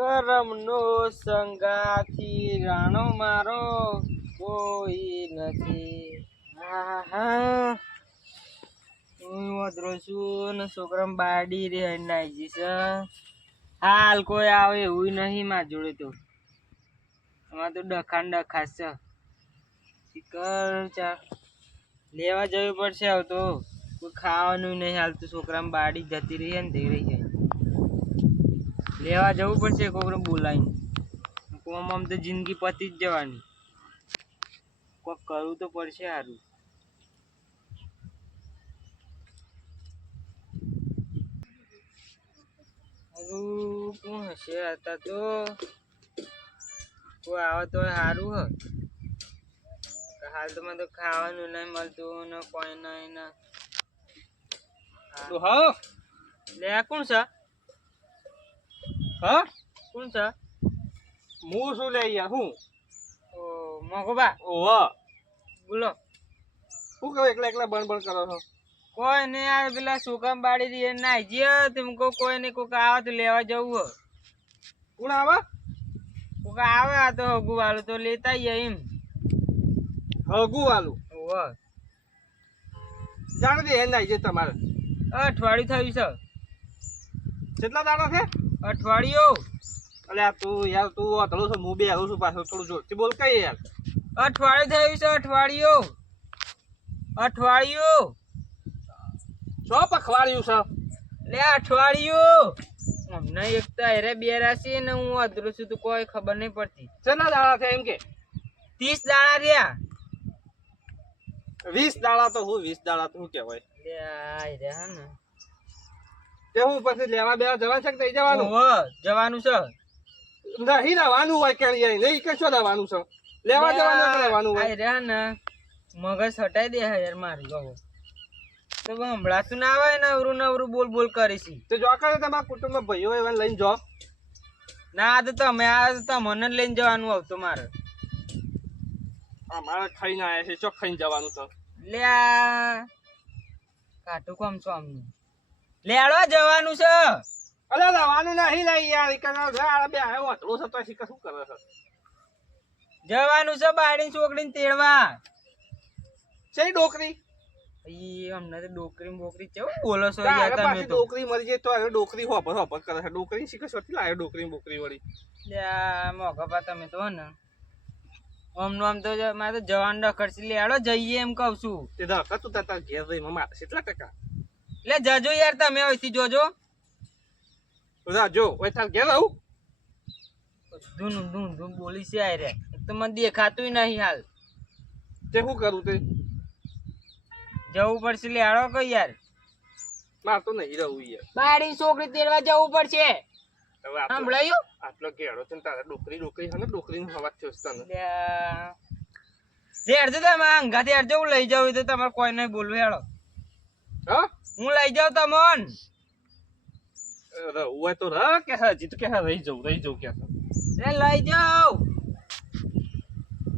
કરમનો સંગાથી રાણો મારો કોઈ નથી. હા હા હું વધરો છું ને છોકરા બાડી રે નાઈજી છે. હાલ કોઈ આવે એવું નહીં માર જોડે તો. અમાર તો ડખાસ છે. શિકર ચા લેવા જવું પડશે હવે તો. કોઈ ખાવાનું નહીં હાલતું. છોકરામાં બાડી જતી રહી ને થઈ રહી છે. લેવા જવું પડશે કોકને બોલાવીને. આમ તો જિંદગી પતી જ જવાની. કોક કરવું તો પડશે સારું. સારું કોણ હશે હતા તો કોઈ આવે તો સારું હ. હાલ તો મને તો ખાવાનું નહીં મળતું ને કોઈ નહીં ને. હા લે કોણ છે? હા કોણ છે? હું શું લે યાર હું ઓ મોગોબા ઓહો બોલો. શું કહો એકલા એકલા બન બન કરો છો? કોઈ નહીં યાર પેલા સુકમ બાડી દી નાઈ જે તુમકો કોઈ નહીં કોક આવે તો લેવા જવું હ. કોણ આવે? કોક આવે આ તો હગુ વાળું તો લેતા આવીએ એમ. હગુ વાલું ઓહો જાણે દે નાઈ છે તમારે. અઠવાડિયું થયું છે. કેટલા દાડા છે? અઠવાડિયું. અલ્યા તું યાર તું અધળો છો હું બે હાલું છું પાછો થોડું જોરથી બોલ કઈ યાર. અઠવાડિયું થયું છે. અઠવાડિયું અઠવાડિયું સો પખવાડ્યું છે. લે અઠવાડિયું અમને એક તો અરે બે રાશી ને હું અધરું છું તો કોઈ ખબર નહીં પડતી. કેટલા દાડા છે એમ કે? 30 દાડા રહ્યા. 20 દાડા તો હું 20 દાડા તો શું કહેવાય? લે આય રે હા ને તે હું પછી લેવા બેવા જવાનું છે કે થઈ જવાનું? ઓહો જવાનું છે. નહીં રહેવાનું હોય કે નહીં કે શું રહેવાનું છે? લેવા જવાનું કે રહેવાનું હોય? આય રે હા ને મગજ હટાઈ દે યાર મારી ગયો તો હમણાં ના આવે ને અવરું નવરું બોલ બોલ કરીશી. તો જો કરે તમારા કુટુંબમાં ભાઈઓ એવા લઈને જો. ના તો તમે આ તમને લઈને જવાનું આવતું મારે. મારે ખાઈને આવ્યા છે ચો ખાઈને જવાનું છે. લે કાટું કોમ છો આમનું લેડવા જવાનું છે. અલે રહેવાનું નહીં લઈ યાર બે આવ્યો હતો તો શીખર શું કરે છે? જવાનું છે બાળી છોકરીને તેડવા. છે ડોકરી અમને તો ડોકરી બોકરી કેવું બોલો છો યાર તમે તો. ડોકરી મરી જાય તો હવે ડોકરી હોપર હોપર કરે છે. ડોકરી શીખર શોથી લાવે ડોકરી બોકરી વળી. મોઘા તમે તો ને આમનું આમ તો મારે તો જવાન રખડશે. લેડો જઈએ એમ કઉ છું. તે ધક્કા તું તાર ઘેર રહી મારે કેટલા ટકા? એટલે જજો યાર તમે અહીંથી જોજો. જો ઓય તાર ઘેર આવું ધૂન ધૂન ધૂન બોલી છે આ રે. એક તો મને દેખાતું નહીં હાલ. તે શું કરું તે? જવું પડશે લેડો કઈ યાર. માર તો નહીં રહું યાર. બાળી છોકરી તેડવા જવું પડશે. હવે સાંભળાયું? આટલો ઘેડો છે ને તારા ડોકરી છે ને ડોકરી નો અવાજ થયો છે તને. તેડજો તમે અંગા તેડજો. હું લઈ જાઉં તો તમારે કોઈ નહીં બોલવું હેડો. હા હું લઈ જાઉં તમોન. ઓય તો ર કે હજી તો કે રહી જવું કે એ લઈ જાઉં.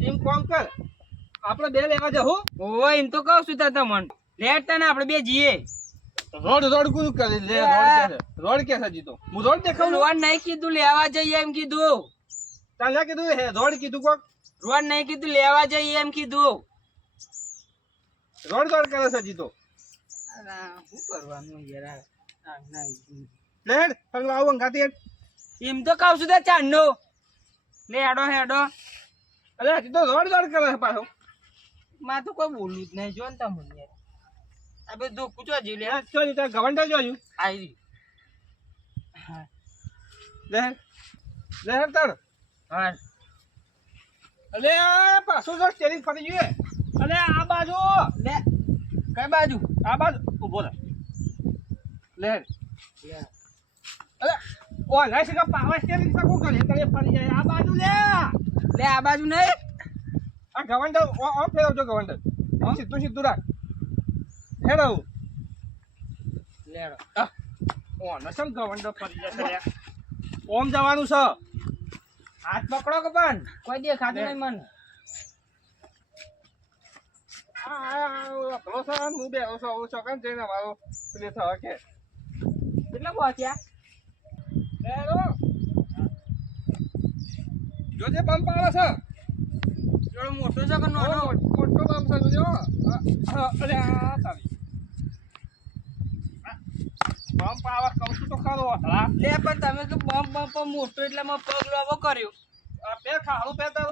એમ કોમ કર આપણે બે લેવા જાઉં. ઓ એમ તો કહું છું તમને લેટતા ને આપણે બે જઈએ. રોડ કોણ કરે લે? રોડ કે હજી તો હું રોડ દેખાવું. રોડ નહીં કીધું લેવા જઈએ એમ કીધું. તાને કીધું હે રોડ કીધું કોક? રોડ નહીં કીધું લેવા જઈએ એમ કીધું. રોડ કરે છે હજી તો. શું કરવાનું યાર? લેડ હંગ આવું ગાતી એમ તો કહું છું ચાંદનો લે હેડો હેડો. અરે હજી તો રોડ કરે છે પાછો. માં તો કોઈ બોલું જ નહીં. જો ને તમને યાર આ બધું પૂછવા જેવું લે. ચાલ તાર ગવંડા જોયું આવી લે તાર. હા અલે પાછું જો સ્ટેરિંગ ફરી જોઈએ. અલે આ બાજુ લે કઈ બાજુ? આ બાજુ ઉભો રહે. લે અલે ઓ લાઈ સકા પાવર સ્ટેરિંગ સકો કરે તને ફરી જાય. આ બાજુ લે આ બાજુ નહીં. આ ગવંડા ઓ ફેરવજો ગવંડા. સીધું રાખ હેડો લેડો. ઓ નસમ ગવંડા ફરી જાય. ઓમ જવાનું છે. હાથ પકડો કે પણ કોઈ દેખાતું નહીં મને. હું બે ચોકન જઈને મારો પ્લે થવા કે કેટલા પહોંચ્યા? જોજે પંપ આવે છે થોડો મોટો છે કે નાનો મોટો પંપ છે જોજો અરે આ તારી પંપ આવે કહું છું તો ખરો હા લે પણ તમે તો બમ્પ મોટો એટલે મેં પગ લાવો કર્યો આ પે ખાલું પે તો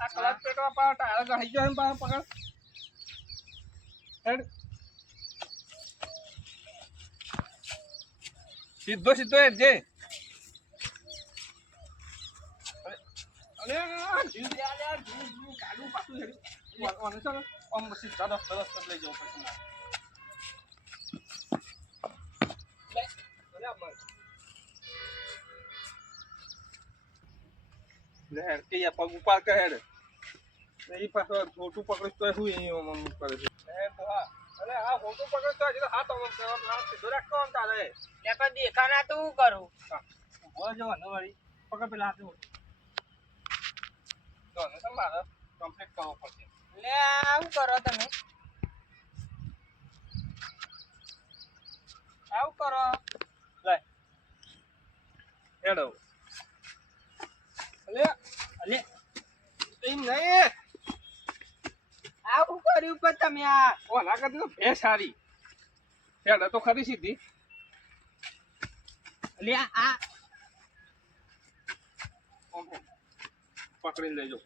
આ ક્લચ પેટવા પા ટાયર ગહી ગયો એમ પા પકડ હેડ સીધો સીધો હેડ જે અરે જીવ લે લે જીવ કાડું પાછું હેડ ઓને છે ને આમ સીધા રસ્તા લઈ જાવ પછી ના લે હેડ કે યા પગ ઉપર કે હેડ એ પાછો છોટું પકડીશ તો હું અહીં મમ્મી કરે છે હેડ તો હા અરે હા છોટું પકડીશ તો હજી હાથ આમ કરવા સીધો રાખો આમ તારે લે પણ દેખાના તો હું કરું બોલ જવાનું વાળી પકડ પેલા હાથે તો ને મારે કમ્પ્લીટ કરવો પડશે લે આવું કરો તમે આવું કરો લે હેડો અલે અલે એમ નહીં આવું કર્યું કે તમે આ ઓલા કરતી તો ભેંસ સારી હેડો તો ખરી સીધી લે આ પકડીને લઈ જાઓ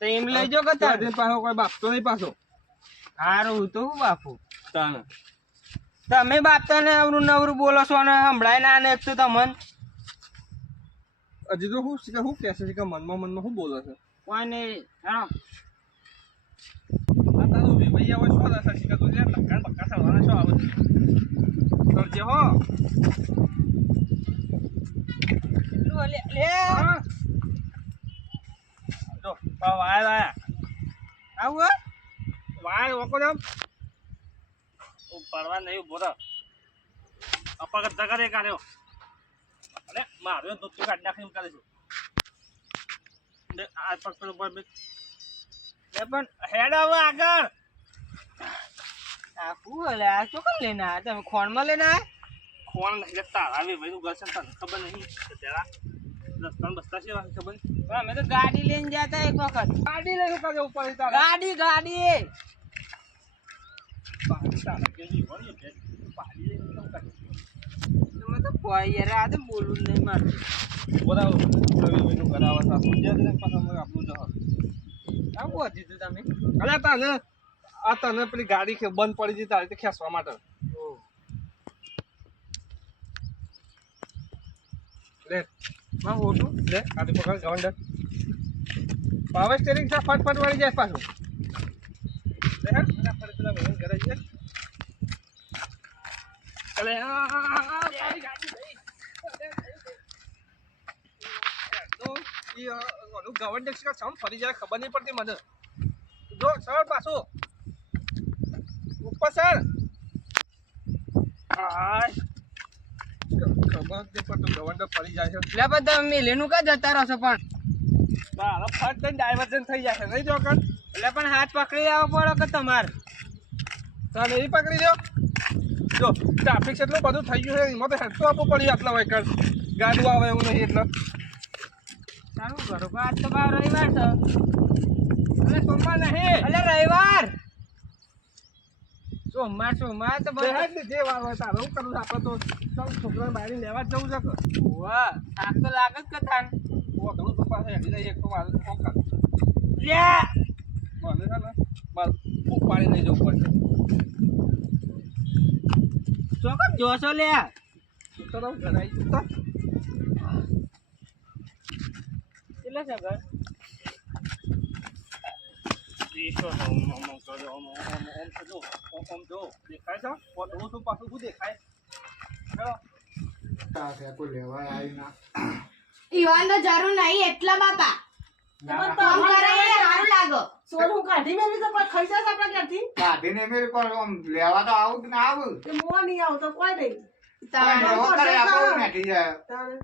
તો એમ લઈ જો કે તમે પાછો કોઈ બાપતો નહીં પાછો હારું તો હું બાપુ તાને તમે બાપતા ને અવરું નવરું બોલો છો ને સંભળાય ના ને એક તો તમને હજી તો શું કહેશે છે કે મનમાં શું બોલે છે કોઈ નહીં હા આ તારું વેવૈયા હોય શું થશે છે કે તું લખાણ પક્કા થવાના શું આવે કરજે હો લે લે હા જો વાયર આયા આવું વાયર ઓકો જામ પડવા નહીં ઉભો રહો અપા કરતા કરે કાઢ્યો અરે મારો તો તું કાઢ નાખી એમ કરે છે આ પગ પર ઉપર લે પણ હેડ હવે આગળ આ શું હલે આ શું કરી લેને આ તમે ખોણમાં લેને આ કોણ નહીં તારા આવે ભાઈ નું ઘર છે તને ખબર નહીં તેરા રસ્તામાં બસતા છે ખબર નહીં અમે તો ગાડી લઈને જતા એક વખત ગાડી લઈને કાજે ઉપર તારા ગાડી પાડી તારા કેવી હોય છે પાડી લઈને કેમ કાઢે તમે તો કોઈ યાર આ તો બોલું નહીં મારે બોલાવો રવિભાઈ નું કરાવવા સા પૂજા દે પાછા મને આપણું જહ આવું હતી તું તમે અલે તને આ તને પેલી ગાડી કે બંધ પડી જઈ તારે ખેંચવા માટે લે માં હોટું લે આડી પકડ ગવંડર પાવર સ્ટીરિંગ સા ફટફટ વાળી જાય પાછું લે હે ફટાફટ પેલા ભાઈ ઘરે જઈએ અલે ગાડી ગાડી તો ઈ ઓલું ગવંડર કે સમ ફરી જાય ખબર નહીં પડતી મને જો સર પાછું ઉપર સર આય ખબર નહીં પડતું ગવંડર ફરી જાય છે એટલે પણ તમે મેલેનું કા જતા રહો છો પણ મારા ફટ દઈને ડાયવર્જન થઈ જાય છે નહીં જો કર એટલે પણ હાથ પકડી આવવો પડે કે તમારે ચાલ એ પકડી દો જો ટ્રાફિક એટલું બધું થઈ ગયું છે એમાં તો હેડતું આપવું પડ્યું આટલા વાયકર ગાડું આવે એવું નહીં એટલે સારું કરો કે આજ તો બાર રવિવાર છે અરે સોમવાર નહીં એટલે રવિવાર સોમવાર તો બધું જે વાર હોય તારે હું કરું આપણે તો ચાલ છોકરાને બહાર લેવા જ જવું છે કે વાહ આગ તો લાગે જ કથાન ઘણું તો પાસે હેડી લઈ એક તો મારે ફોન કર લે મને છે ને મારે ખૂબ પાણી લઈ જવું પડશે ચોકન જોશો લે ચલો ઘરે આવી જતા કેટલા છે ઘર દેખાય છે થોડું શું પાછું શું દેખાય ઈવાન તો જરૂર નહીં એટલા બાપા કામ કરે એ સારું લાગો સોનું કાઢી મેળવી તો કોઈ ખાઈ જશે આપણા ઘરથી કાઢીને મેરે પણ આમ લેવા તો આવું કે ના આવું તે મોં નહીં આવતો કોઈ નહીં તારે એવો કરે આપણું નાખી જાય તારે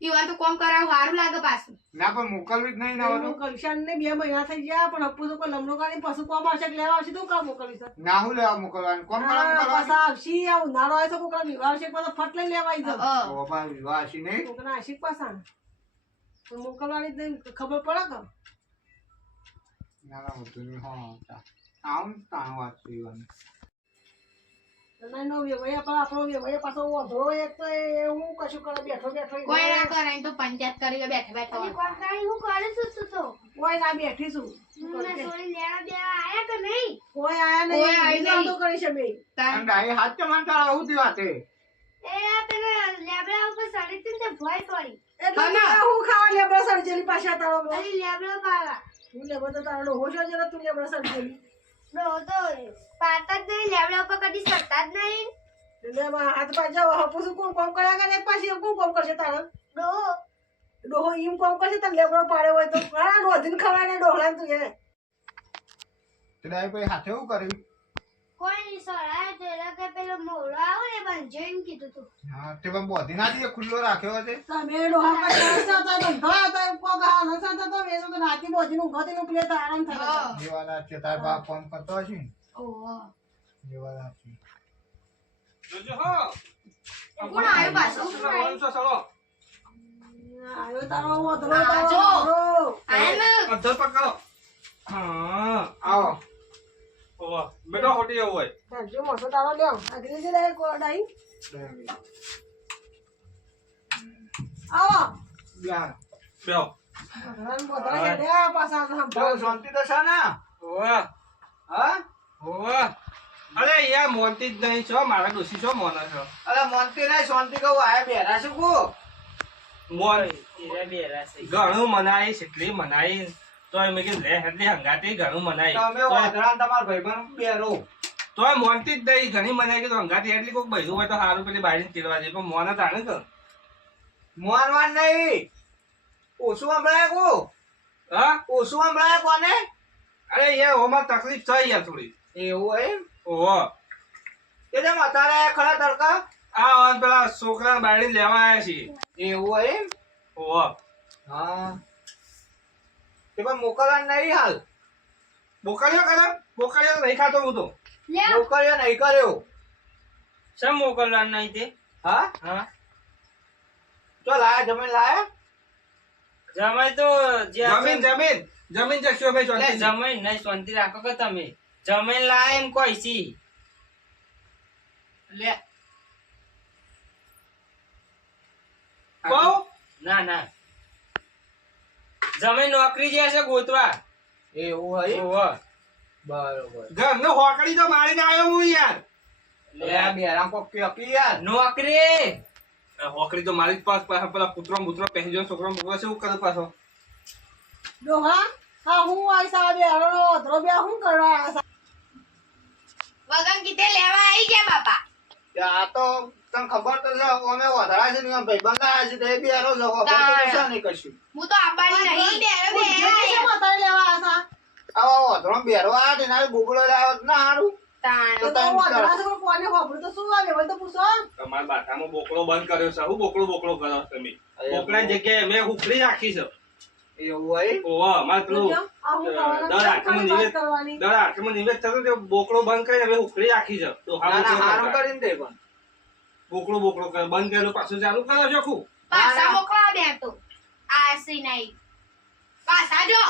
ઈવાન તો કામ કરે સારું લાગે પાછું ના પણ મોકલવી જ નહીં ના એનું કલશન ને 2 મહિના થઈ ગયા પણ અપ્પુ તો કોઈ લમણો કાઢી પશુ કોમ આવશે કે લેવા આવશે તો કામ મોકલી છે ના હું લેવા મોકલવાનું કોણ કરવા મોકલવાનું પાછા આવશી આ ઉનાળો આવે છે કોકરા વિવાહ આવશે પાછો ફટ લઈને લેવા આવી જાવ ઓ બા વિવાહ છે નહીં કોકરા આશિક પાછા મોકલવાની જ નહીં, ખબર પડે કે ના ના બધું નહીં. હા આવું તાણ વાત કરવાની. એનો વ્યવહાર પણ આપણો વ્યવહાર પાછો વધો એક તો એવું કશું કરે બેઠો બેઠો કોઈ ના કરે અહીં તો પંચાયત કરી કે બેઠા બેઠા અને કોકાળી હું કરું છું તું તો કોઈ ના બેઠીશું મને સોળી લેવા દેવા આયા કે નહીં કોઈ આયા નહીં, કોઈ આયા બીજામ નહીં. તો કરી છે બે. અને ડાઈ હાથ કે મને તારા આવું જ વાતે. એ આ પેલા લેબડા ઉપર સડી હતી ને તે ભોય પડી એટલે હા, ના. હું ખાવા લેબડા સર્જરી પાછા તારો બહુ. અરે લેબડો પાવા હું લેબડો તો તારો ડોહો છે જરા, તું લેબડા સર્જરી નો તો પાતા જ નહીં લેબડા ઉપર કદી સડતા જ નહીં એટલે એમાં હાથ પાછા હપુસું કોણ કોમ કર્યા કરે પાછી કોણ કોમ કરશે તારા ડો ડોહો ઈમ કોમ કરશે તને લેબડો પાડ્યો હોય તો હા રોધીને ખવાય ને ડોહલા તું એ તે ડાઈ ભાઈ હાથે એવું કર્યું. કોઈ નહીં સડાય તો એટલે કે પેલો મોળો આવો ને પણ જોઈને કીધું તું હા તે પણ બોધી ના દીએ ખુલ્લો રાખ્યો હશે. તમે ડોહા પાછા હતા બંધા હતા કોક હા નસા તો વેસો તો રાતી બોજીનું ઊંઘાતી નું પ્લેટ આરામ થાય હા. એ વાત છે. તાર બાપ ફોન કરતો હશે ને. ઓહો. એ વાત છે. જોજો હા કોણ આવ્યું પાછું? સળવાનું છે, સળો. આયો તારો વધરો આ તારો જો. વધરો. આમ અધર પકડો. હા આવો. ઓવા બેટો હોટી એવું હોય જો મોસો તારો લ્યો આગળ જે ડાઈ કોડાઈ આવો યાર બેહો વધરાન બોધરા હેડ્યા પાછા તો સંભાળ શાંતિ તો છે ને. ઓવા હા ઓવા અરે યાર મોનતી જ નહીં છો મારા ડોસી છો મોના છો અરે મોનતી નહીં શાંતિ કહું આયા બેરા છું કુ. મોન હીરા બેરા છે. ઘણું મનાઈ કેટલી મનાઈ તોય મેં કીધું લે હેડલી હંગાતી ઘણું મનાઈ તમે વાંદરાને તમારા ભાઈબંધ બેરો. તોય મોનતી જ નહીં ઘણી મનાઈ કીધું હંગાતી હેડલી કોઈક બૈરું હોય તો સારું પેલી બાળીને તીરવા દે પણ મોને તાણે કર મોનવાન નહીં. ઓછું સંભળાય કુ. હા ઓછું સંભળાય કોને. અરે યાર ઓમાં તકલીફ થઈ યાર થોડી એવું એમ. ઓહો કે જેમ અત્યારે ખરા તડકા. આ હવે પેલા છોકરા બાળીને લેવા આવ્યા છીએ એવું એમ. ઓહો હા તે પણ મોકલવાનું નહીં હાલ. બોકાળ્યો કરે બોકાળ્યો તો નહીં ખાતો હું તો લે મોકલ્યો નહીં કર્યો. શા મોકલવાનું નહીં તે? હા હા ચો લાયા જમીન લાયા. જમાઈ તો જમીન જમીન જમીન જશો ભાઈ ચોથી જમાઈ નહીં શાંતિ રાખો કે તમે જમીન લાય એમ કોઈ છી લે બહુ ના ના જમીન નોકરી જે છે ગોતવા. એવું હોય. ઓહો. બરોબર. ઘરનો હોકડી તો મારીને આવ્યો હું યાર લે આ બેરા કોક ક્યોકી યાર. નોકરી આ હોકડી તો મારી જ પાસ પાછા પેલા કૂતરો બૂતરો પહેજો છોકરો મૂકવો છે એવું કરે પાછો ડોહા હા હું આઈ સા બે હરો વધરો બે હું કરવા આયા વગન કીધે લેવા આવી ગયા બાપા. આ તો તને ખબર તો છે અમે વધારા છે ને ભાઈબંધ આયા છે તો એ બેરો છે ખબર તો છે નહીં કશું. હું તો આવવાની નહીં. જે માતાએ લેવા આયા આવો વધરો બેરો આયા છે ને બોબડો લાવ્યો તો ના હારું. તાણ. તો તો તમે વધરા છે કોને હોબળું તો શું આવે હોય તો પૂછો તમારા બાથામાં બોકડો બંધ કર્યો છે હું બોકડો કરો તમે બોકડા જગ્યાએ મેં હુકડી રાખી છે એવું હોય. ઓહો મારે પેલું આ હું કરવાના દર આઠમાં વાત નિવેદ કરવાની દર આઠમાં નિવેદ થતું તે બોકડો બંધ કરીને હવે હુકડી રાખી છે તો ના ના હારું હા કરીને દે પણ. બોકડો કરે બંધ કરેલું પાછું ચાલુ કરો છો ખું પાછા મોકલા બે તો. આ સી નહીં. પાછા જો.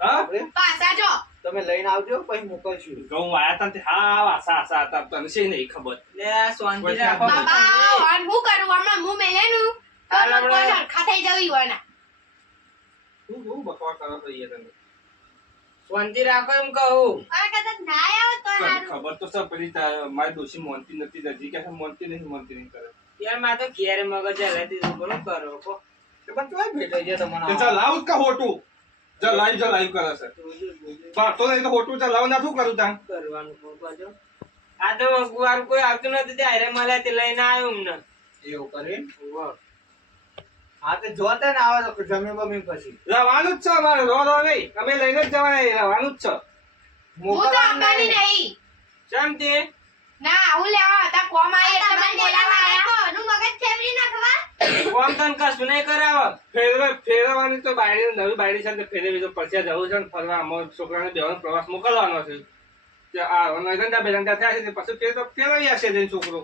હા પાછા જો. તમે લઈને આવજો પછી મોકલશું. ઘઉં વાયા તા તે હા આશા આશા હતા તને છે નહીં ખબર લે શાંતિ કોઈ રાખો કામ બાબા તમે. વાન હું કરું હમણાં હું મેલેનું તો હાલ આપણે- કોઈ હરખા થઈ જવી હોય ને. હું બકવા કરો છો યાર તમે શાંતિ રાખો એમ કહું. આ કદાચ ના આવો તો તને સારું ખબર તો છે પેલી મારી ડોશી મોનતી નથી હજી કે મોનતી નહીં કરે યાર માં તો ઘેર મગજ હલાતી હતું બરોબર કરો કો. તે પણ તોય ભેટાઈ ગયા તે તમને. ચાલ લાવ કા હોટું ચાલ લાઈવ કરે છે તો નહીં તો હોટું ચાલ લાવ ના શું કરું તાન કરવાનું કોણ કરજો. આ તો ગુવાર કોઈ આવતું નથી તે હારે મળે તે લઈને આવ્યો અમને. એવું કરી. ઓહો. હા તે જોતે ને આવે તો જમીન બમીન પછી રહેવાનું જ છે અમારે રો નહીં અમે લઈને જ જવાના રહેવાનું જ છે હું તો આવવાની નહીં. કેમ તે? ના હું લેવા હતા કોમ આવી એટલે મને બોલાવા આયા. નું મગજ ફેવરી ના ખબર કોમ તને કશું નહીં કરાવો. ફેરવવાની તો બાયડી નવી બાયડી છે ને ફેરવી તો પછી જવું છે ને ફરવા અમારા છોકરાને બેવાનો પ્રવાસ મોકલવાનો છે તે આ નગંડા બેરંડા થયા છે તે પછી ફેરવી આવશે જઈને છોકરો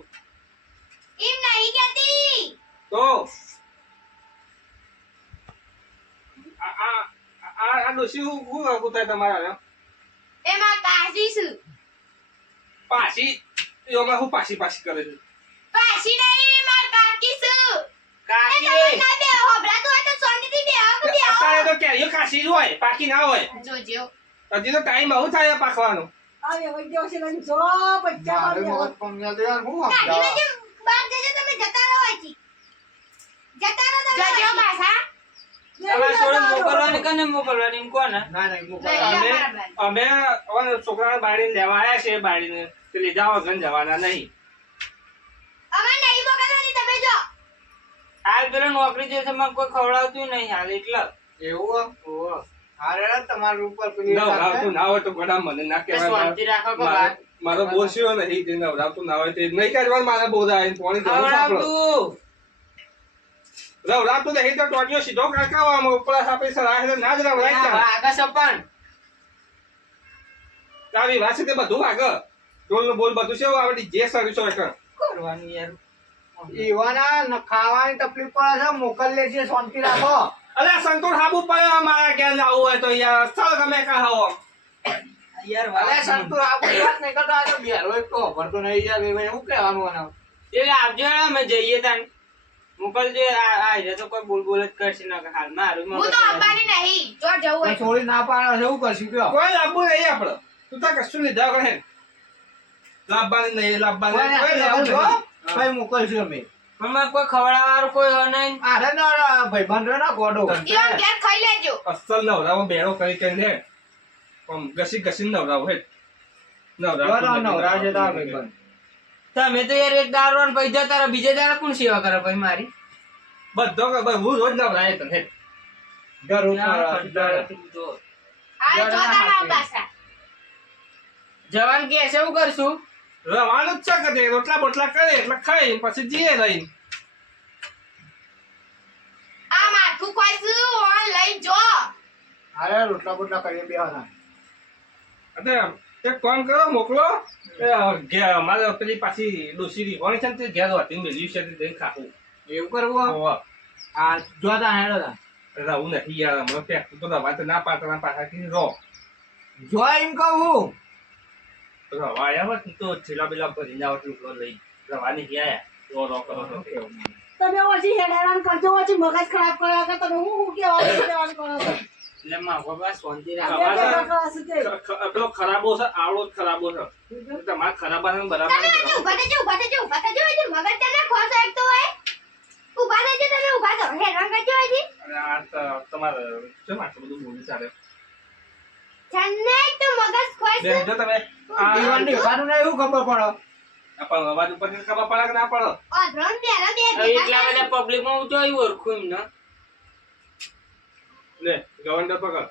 એમ નહીં કેતી તો આ ડોશી હું હગું થાય તમારા એમાં કાશી છું પાછી એમાં હું પાછી કરે છે પાછી નહીં માર કાકી છું એ કાકી તમે ના બે હોબરાતું હોય તો શાંતિથી બે અત્યારે તો કેરીઓ કાશી જ હોય પાકી ના હોય જોજો હજી તો ટાઈમ આવું થાય પાકવાનો આવે વૈદ્ય છે લઈને જો બચ્ચા મારે મારી મગજ પણ યાદ યાર હું કાઢી સમજાવવા. લેજો બહાર જજો તમે જતા રહો અહીંથી જતા રહો તમે જજો પાછા તમારે થોડે મોકલવાની કને મોકલવાની એમ કોને ના નહીં મૂકો. નહીં. અમે હવે છોકરાને બાળીને લેવા આવ્યા છે બાળીને તે લીધા વગર જવાના નહીં અમે નહીં મોકલવાની તમે જો હાલ પેલો નોકરી જે છે મને કોઈ ખવડાવતું નહીં હાલ એટલે એવું હો? હારે તમારું ઉપર પેલી નવરાવતું ના હોય તો ગોડા મને ના કહેવાય શાંતિ રાખો કે મારો- વાત મારો બોસ્યો નહીં તે નવરાવતું ના હોય તે નહીં કાઢવાનું મારા બોધા આવીને પોણી જવું સાંભળો. ખવડાવતું નવરાવતું નહીં તો ટોટિયો સીધો કાકાવામાં ઉપર આપી સલાહ છે ના જ નવરાય હા, આગળ સપન આવી વાત છે તે બધું આગળ ઢોલ નું બોલ બધું છે એવું આવડી જે સર્વિસો હોય કર. કરવાનું યાર ઈવાના ખાવાની તકલીફ પડે છે મોકલી છે શાંતિ રાખો. અલ્યા સંતોષ હાબુ પડે અમારા ઘેર જવું હોય તો યાર ચાલ ગમે કાં આવો યાર અલે વાત સંતુ આપણી વાત નહીં કરતા, આ તો બેરો એક તો ભરતો નહીં યાર, એ ભાઈ શું કહેવાનું આને? એટલે આપજો યાર, અમે જઈએ તાન મોકલજો આ જે તો કોઈ બોલ બોલ જ કરશે ન હાલ મારું હું તો અંબાની નહીં જો જવું હોય પણ છોડી ના પાડે છે, એવું કરશું કયો? કોઈ લાવવું નહીં આપડે તું તો કશું લીધા કરે લાવવાની નહીં લાવવાની કોઈ લાવવું નહીં. ભાઈ મોકલશું અમે. પણ કોઈ ખવડાવવાનું કોઈ હોય નહીં આરે ના ભાઈબંધ રહ્યો ના ગોડો. ઈવન ઘેર ખાઈ લેજો અસલ નવરાવો બેરો કરી કરીને આમ ઘસી ઘસી નવરાવો હે ગોડો નવરા છે તારા ભાઈબંધ. તમે તો યાર એક દારૂ ને પૈસા તારા બીજે દાડા કોણ સેવા કરે ભાઈ મારી બધો હું રોજ નવરાય તને હે ઘરું ના, નવરા છે, કંટાળો જો. આ જો તારા પાછા જવાન કે છે એવું કરશું રવાનું જ છે કે રોટલા બોટલા કરે એટલે ખાઈ પછી જીએ લઈને આ માથું કોઈ શું ઓન લઈ જો અરે રોટલા બોટલા કરીએ બેવાના. એટલે એક કામ કરો મોકલો ઘેર અમારે પેલી પાછી ડોસી રીવાની છે ને તે ઘેર હતી મેળવી છે તે જઈને ખાવું એવું કરવું હો? હોવે. આ જોતા હેડો તા. રહું નથી યાર હમણાં પેક તો રવા તો ના પાડતા પાછા કીધી રહો જો એમ કહું હું. રવા આવ્યા હોત ને તો છેલ્લા પેલા ભરી જાવ ટુકડો લઈ રવાની ગયા રો રો કરો તો તમે ઓછી હેરાન કરજો, ઓછી મગજ ખરાબ કર્યા કે તમે હું કહેવાનું કરો છો? એટલે માં બાબા શાંતિ આ રાખો બે ટકા કરાશે તે. પેલો ખરાબો છે આવડો જ ખરાબો છે તમારે ખરાબાને બરાબર તમે જ કરો. ઉભા થજો ઉભા થજો ઉભા થજો હજી મગજ તને ખોસ એકતો હોય ઉભા થજો તમે ઉભા થો હેરાન કરજો હજી અને આ તો તમારે શું આટલું બધું બોલી ચાલે છન્ને તો મગજ ખોસ બેસજો તમે આ ઈવન દેખાતું નહીં, એવું ખબર પડે? પણ અવાજ ઉપરથી ખબર પડે કે ના પડે અધરમ બેરા બે હવે એટલા બધા પબ્લિક માં હું તો આવી ઓળખું એમ ને લે ગવંડર પકડ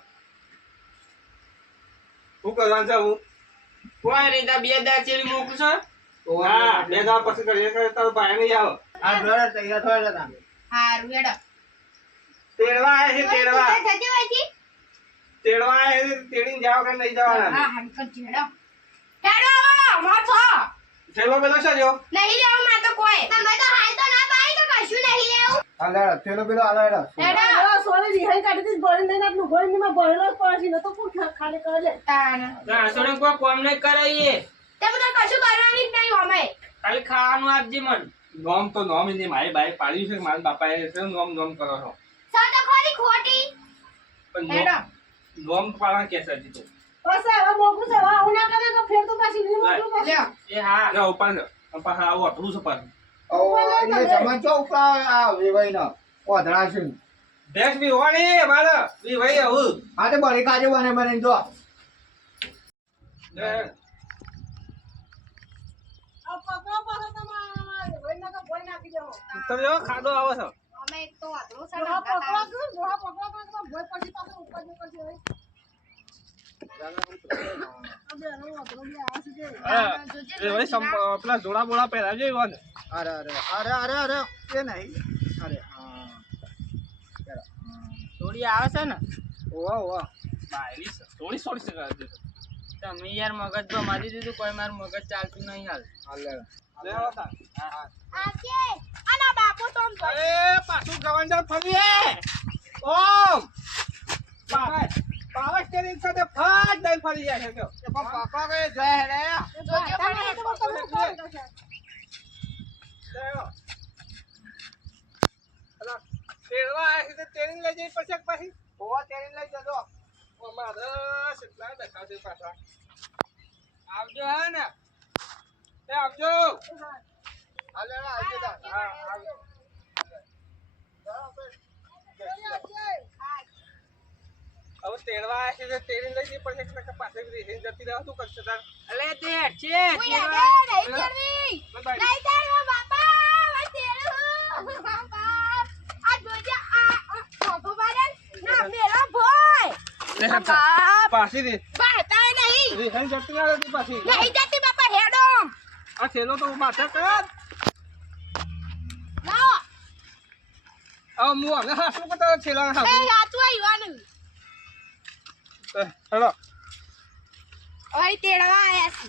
શું કરવાનું છે હું કોઈ રીતે બે દાચેલી મોકલું છો હા બે દાવ પછી કરીએ કે તારો ભાઈ નહીં આવે આ બ્રધર તૈયાર થયેલા હતા. હારું હેડો તેડવા આવે છે તેડવા ઉભા થજો હજી તેડવા આવે છે તેડીને જાવ કે નહીં જવાના હા હમ કરજો હેડો હેડો મોથો છેલ્લો પેલો છે જો નહીં લેવું માં તો કોઈ તમે તો હાલ તો ના પાડી તો કશું નહીં લેવું હાલ હેડો, પેલો પેલો હાલ હેડો. હેડો આ સોળી રિહાઈ કાઢી દીધી, ભરીને લઈને આટલું ભરીને એમાં ભરેલો જ પડે છે, ન તો કોણ ખાલી કરે લે. તાન ઘાસોને કોઈ કોમ નહીં કરાવીએ તમે તો કશું કરવાની જ નહીં અમે ખાલી ખાવાનું આપજે મન નોમ તો નોમ એની મારી બાઈ પાડ્યું છે કે મારા બાપાએ છે નોમ નોમ કરો છો સૌ તો ખોરી ખોટી પણ હેડો નોમ પાડવા કે છે હજી તો બસ હવે મોકલું છે, હવે આવું ના કરે તો ફેર તો પાછી નહીં મોકલું પાછી. લ્યો એ હા લે ઉપર છે પાછા આવું અટલું છે પાછું ઓ, એને જમણ ચો ઉપર આ વેવાઈનો ઓધડા છે. ભેંસ બી હોણી મારે બી ભાઈ આવું આ તો બળી કાજે બને બને જો. લે, આ પકડો પાછો તમારે, ભરીને તો ભરી નાખી દેવો. તમે જો ખાડો આવે છે અમે એક તો અધરો ડોહા પકડો તો, ડોહા પકડો તો એકદમ ભોય પછી પાછો ઉપર નીકળશે હવે. આ બેનો અધરો બી આવે છે તે. હા એ ભાઈ પેલા જોડા બોડા પહેરાવજો ઈવન અરે અરે અરે અરે અરે એ નહીં. અરે હા. થોડી આવે છે ને ઓવા ઓવા. બાયરી છે થોડી સોડી છે તમે યાર મગજ તો મારી દીધું કોઈ મારું મગજ ચાલતું નહીં હાલ હાલ હેડો. લે આવતા આજે આના બાપુ તો આમ અરે પાછું ગવંડર ફરી ઓમ પાવર સ્ટેરિંગ સાથે ફાટ દઈને ફરી જાય છે એ પણ પપ્પા કઈ જાય રે જોજો પણ એ તો તમને ફોન કરશે. તેડવા આવ્યા છે તેડીને લઈ જઈ પછી ઓવા તેરી લઈ જજો મારે કેટલા દેખાશે પાછા આવજો હે ને એ આવજો હાલે આવજો તા હા આવજો હવે તેડવા આવ્યા છે તેડીને લઈ જઈ પછી પાસે જતી રહે તું કરશે તાર અલે તે છે હું યાદે નહીં કરવી. બાય નહીં તારો બાપા, આ તેરું. બાપા, આ જોજે આ ફોટો પાડે ના મેરા ભોય. બાપ, પાછી રે બાતાય નહીં. રિહાઈ જતી ના રહેતી પાછી નહીં જતી બાપા હેડો. આ થેલો તો માથે કર લાવો. હું હવે હાસું કરતા થેલા એ હાસું રાતું આવ્યું. હેલો ઓય તેડવા આયા છે.